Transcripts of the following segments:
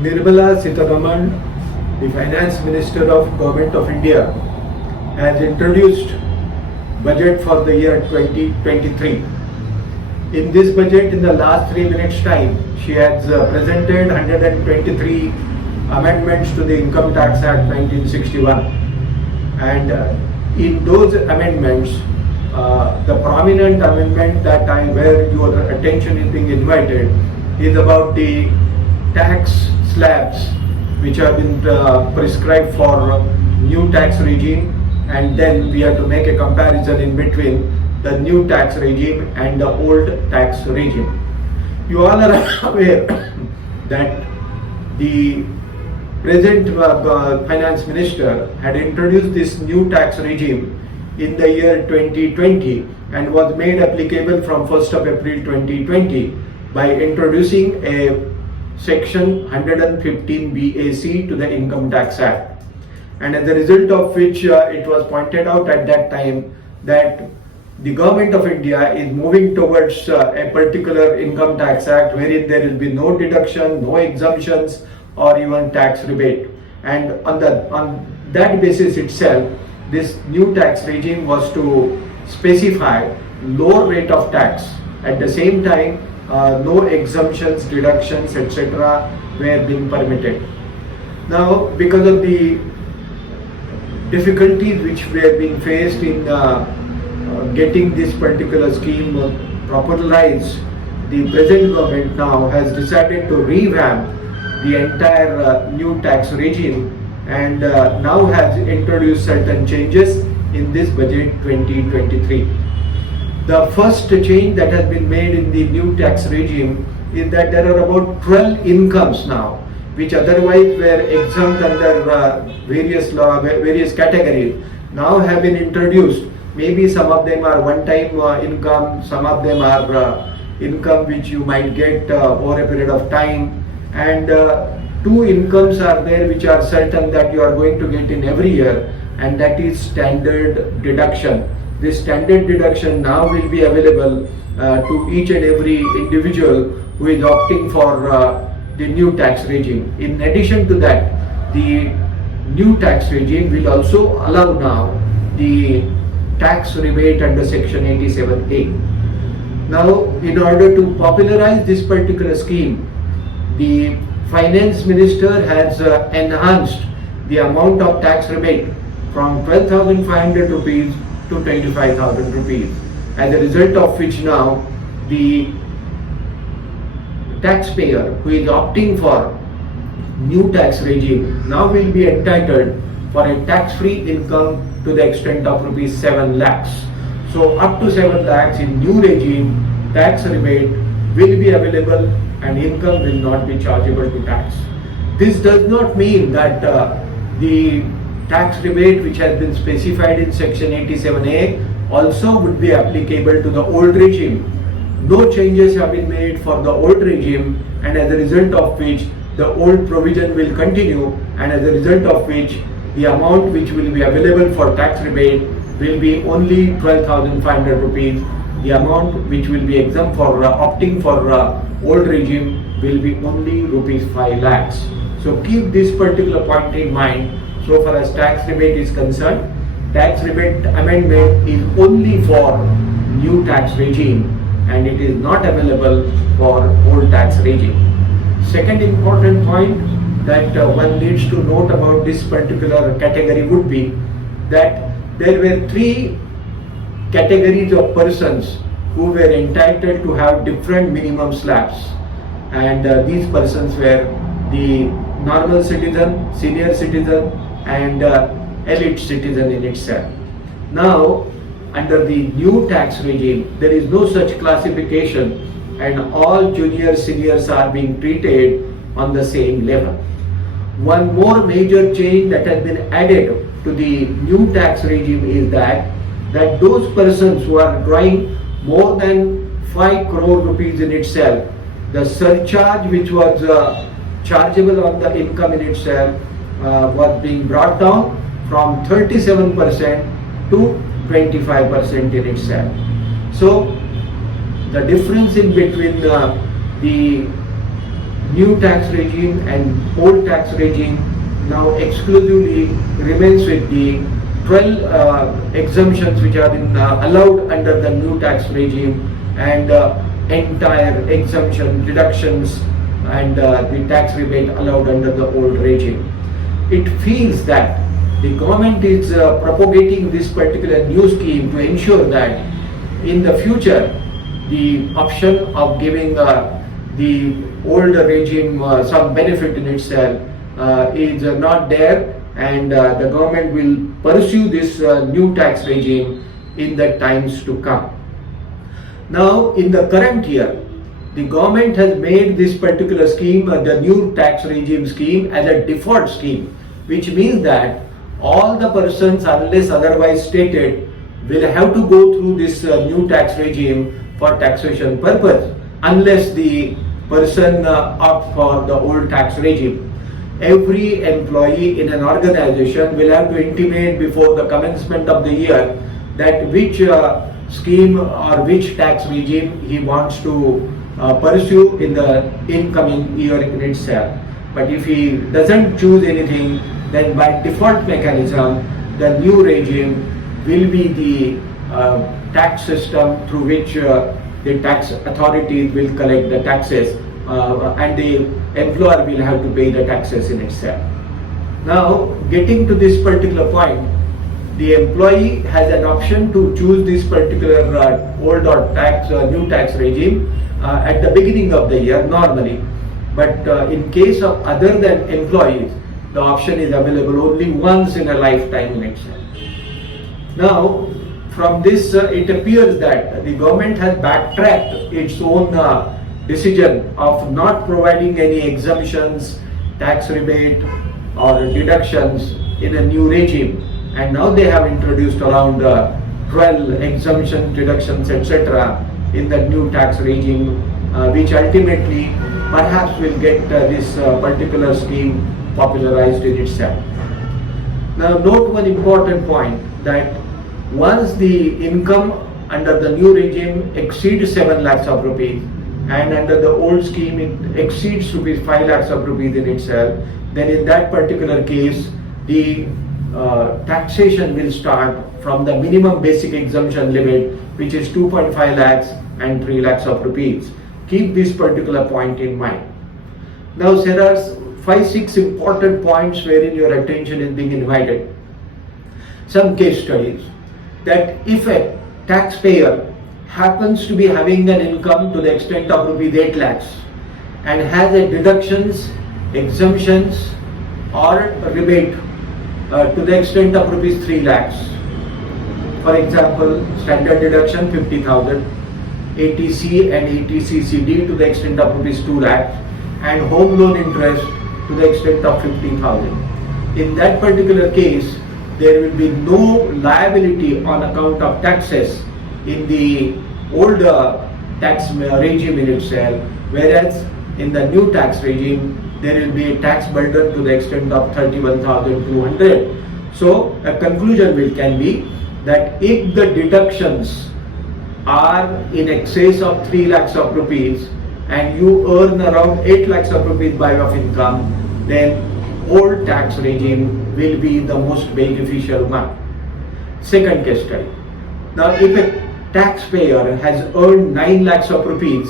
Nirmala Sitharaman, the Finance Minister of Government of India, has introduced budget for the year 2023. In this budget, in the last 3 minutes time, she has presented 123 amendments to the Income Tax Act 1961. And in those amendments, the prominent amendment where your attention is being invited is about the tax slabs which have been prescribed for new tax regime, and then we have to make a comparison in between the new tax regime and the old tax regime. You all are aware that the present finance minister had introduced this new tax regime in the year 2020 and was made applicable from 1st of April 2020 by introducing a section 115 BAC to the Income Tax Act. And as a result of which it was pointed out at that time that the government of India is moving towards a particular income tax act wherein there will be no deduction, no exemptions or even tax rebate. And on that basis itself, this new tax regime was to specify lower rate of tax. At the same time, no exemptions, deductions, etc. were being permitted. Now, because of the difficulties which were being faced in getting this particular scheme popularized, the present government now has decided to revamp the entire new tax regime and now has introduced certain changes in this budget 2023. The first change that has been made in the new tax regime is that there are about 12 incomes now which otherwise were exempt under various categories now have been introduced. Maybe some of them are one-time income, some of them are income which you might get over a period of time, and 2 incomes are there which are certain that you are going to get in every year, and that is standard deduction. This standard deduction now will be available to each and every individual who is opting for the new tax regime. In addition to that, the new tax regime will also allow now the tax rebate under section 87A. Now, in order to popularize this particular scheme, the finance minister has enhanced the amount of tax rebate from 12,500 rupees to 25,000 rupees. As a result of which now the taxpayer who is opting for new tax regime now will be entitled for a tax-free income to the extent of rupees 7 lakhs. So up to 7 lakhs in new regime, tax rebate will be available and income will not be chargeable to tax. This does not mean that the tax rebate which has been specified in section 87A also would be applicable to the old regime. No changes have been made for the old regime, and as a result of which the old provision will continue, and as a result of which the amount which will be available for tax rebate will be only 12,500 rupees. The amount which will be exempt for opting for old regime will be only rupees 5 lakhs. So keep this particular point in mind. So far as tax rebate is concerned, tax rebate amendment is only for new tax regime and it is not available for old tax regime. Second important point that one needs to note about this particular category would be that there were 3 categories of persons who were entitled to have different minimum slabs, and these persons were the normal citizen, senior citizen and elite citizen in itself. Now, under the new tax regime, there is no such classification and all juniors, seniors are being treated on the same level. One more major change that has been added to the new tax regime is that those persons who are drawing more than 5 crore rupees in itself, the surcharge which was chargeable on the income in itself was being brought down from 37% to 25% in itself. So the difference in between the new tax regime and old tax regime now exclusively remains with the 12 exemptions which have been allowed under the new tax regime, and entire exemption deductions and the tax rebate allowed under the old regime. It feels that the government is propagating this particular new scheme to ensure that in the future the option of giving the old regime some benefit in itself is not there, and the government will pursue this new tax regime in the times to come. Now, in the current year, the government has made this particular scheme, the new tax regime scheme, as a default scheme, which means that all the persons, unless otherwise stated, will have to go through this new tax regime for taxation purpose, unless the person opt for the old tax regime. Every employee in an organization will have to intimate before the commencement of the year that which scheme or which tax regime he wants to pursue in the incoming year in itself. But if he doesn't choose anything, then by default mechanism, the new regime will be the tax system through which the tax authorities will collect the taxes, and the employer will have to pay the taxes in itself. Now, getting to this particular point, the employee has an option to choose this particular old or new tax regime at the beginning of the year normally. But in case of other than employees, the option is available only once in a lifetime in itself. Now, from this, it appears that the government has backtracked its own decision of not providing any exemptions, tax rebate or deductions in a new regime, and now they have introduced around 12 exemptions, deductions, etc. in the new tax regime, which ultimately perhaps will get this particular scheme popularized in itself. Now, note one important point, that once the income under the new regime exceeds 7 lakhs of rupees, and under the old scheme it exceeds 5 lakhs of rupees in itself, then in that particular case the taxation will start from the minimum basic exemption limit, which is 2.5 lakhs and 3 lakhs of rupees. Keep this particular point in mind. Now, there are 5-6 important points wherein your attention is being invited. Some case studies, that if a taxpayer happens to be having an income to the extent of rupees 8 lakhs and has a deductions, exemptions or rebate to the extent of rupees 3 lakhs. For example, standard deduction 50,000, ATC and ATCCD to the extent of rupees 2 lakhs, and home loan interest to the extent of 50,000. In that particular case, there will be no liability on account of taxes in the old tax regime in itself, whereas in the new tax regime there will be a tax burden to the extent of 31,200. So a conclusion can be that if the deductions are in excess of 3 lakhs of rupees and you earn around 8 lakhs of rupees by way of income, then old tax regime will be the most beneficial one. Second case study. Now, if a taxpayer has earned 9 lakhs of rupees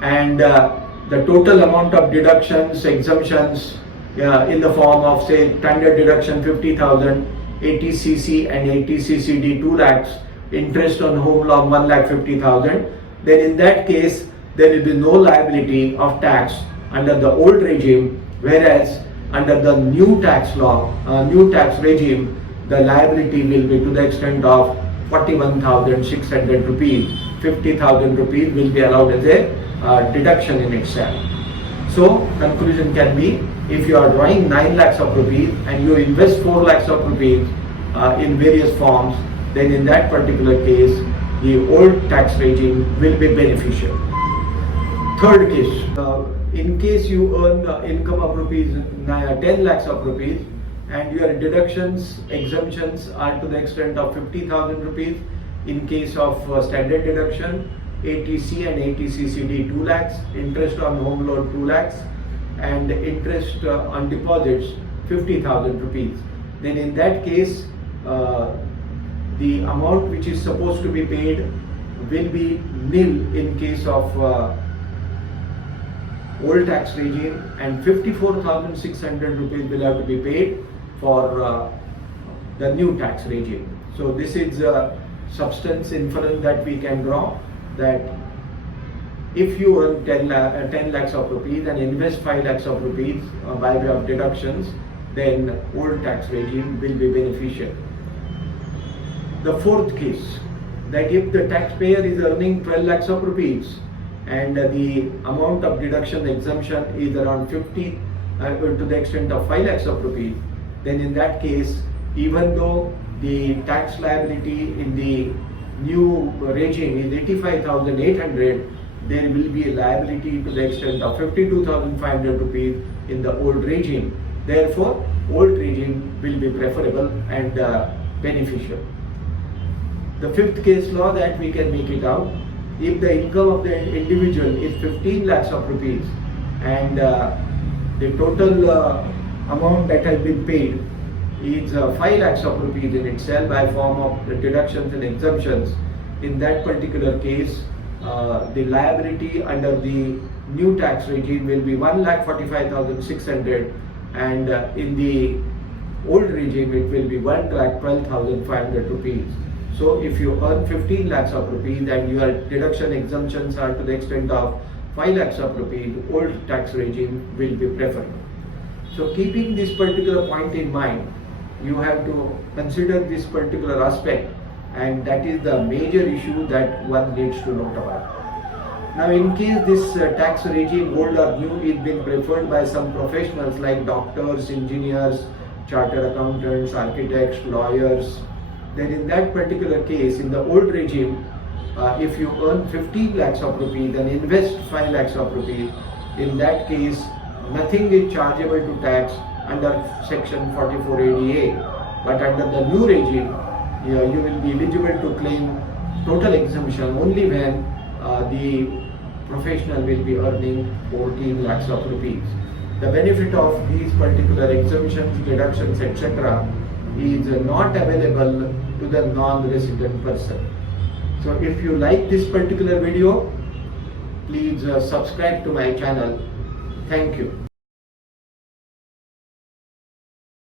and the total amount of deductions, exemptions in the form of, say, standard deduction 50,000, ATCC and ATCCD 2 lakhs, interest on home loan 1,50,000, then in that case there will be no liability of tax under the old regime, whereas under the new tax law, new tax regime, the liability will be to the extent of 41,600 rupees. 50,000 rupees will be allowed as a deduction in itself. So, conclusion can be, if you are drawing 9 lakhs of rupees and you invest 4 lakhs of rupees in various forms, then in that particular case, the old tax regime will be beneficial. Third case, in case you earn income of rupees 10 lakhs of rupees and your deductions, exemptions are to the extent of 50,000 rupees, in case of standard deduction, ATC and ATCCD 2 lakhs, interest on home loan 2 lakhs, and interest on deposits 50,000 rupees. Then in that case, the amount which is supposed to be paid will be nil in case of old tax regime, and 54,600 rupees will have to be paid for the new tax regime. So this is a substance inference that we can draw, that if you earn 10 lakhs of rupees and invest 5 lakhs of rupees by way of deductions, then old tax regime will be beneficial. The fourth case, that if the taxpayer is earning 12 lakhs of rupees and the amount of deduction exemption is around 50 to the extent of 5 lakhs of rupees, then in that case, even though the tax liability in the new regime is 85,800, there will be a liability to the extent of 52,500 rupees in the old regime. Therefore, old regime will be preferable and beneficial. The fifth case law that we can make it out, if the income of the individual is 15 lakhs of rupees and the total amount that has been paid is 5 lakhs of rupees in itself by form of the deductions and exemptions, in that particular case, the liability under the new tax regime will be 1,45,600, and in the old regime it will be 1,12,500 rupees. So if you earn 15 lakhs of rupees and your deduction exemptions are to the extent of 5 lakhs of rupees, old tax regime will be preferable. So keeping this particular point in mind, you have to consider this particular aspect, and that is the major issue that one needs to note about. Now, in case this tax regime, old or new, is being preferred by some professionals like doctors, engineers, chartered accountants, architects, lawyers, then in that particular case, in the old regime, if you earn 15 lakhs of rupees and invest 5 lakhs of rupees, in that case, nothing is chargeable to tax under section 44ADA. But under the new regime, you will be eligible to claim total exemption only when the professional will be earning 14 lakhs of rupees. The benefit of these particular exemptions, deductions, etc. is not available to the non-resident person. So if you like this particular video, please subscribe to my channel. Thank you.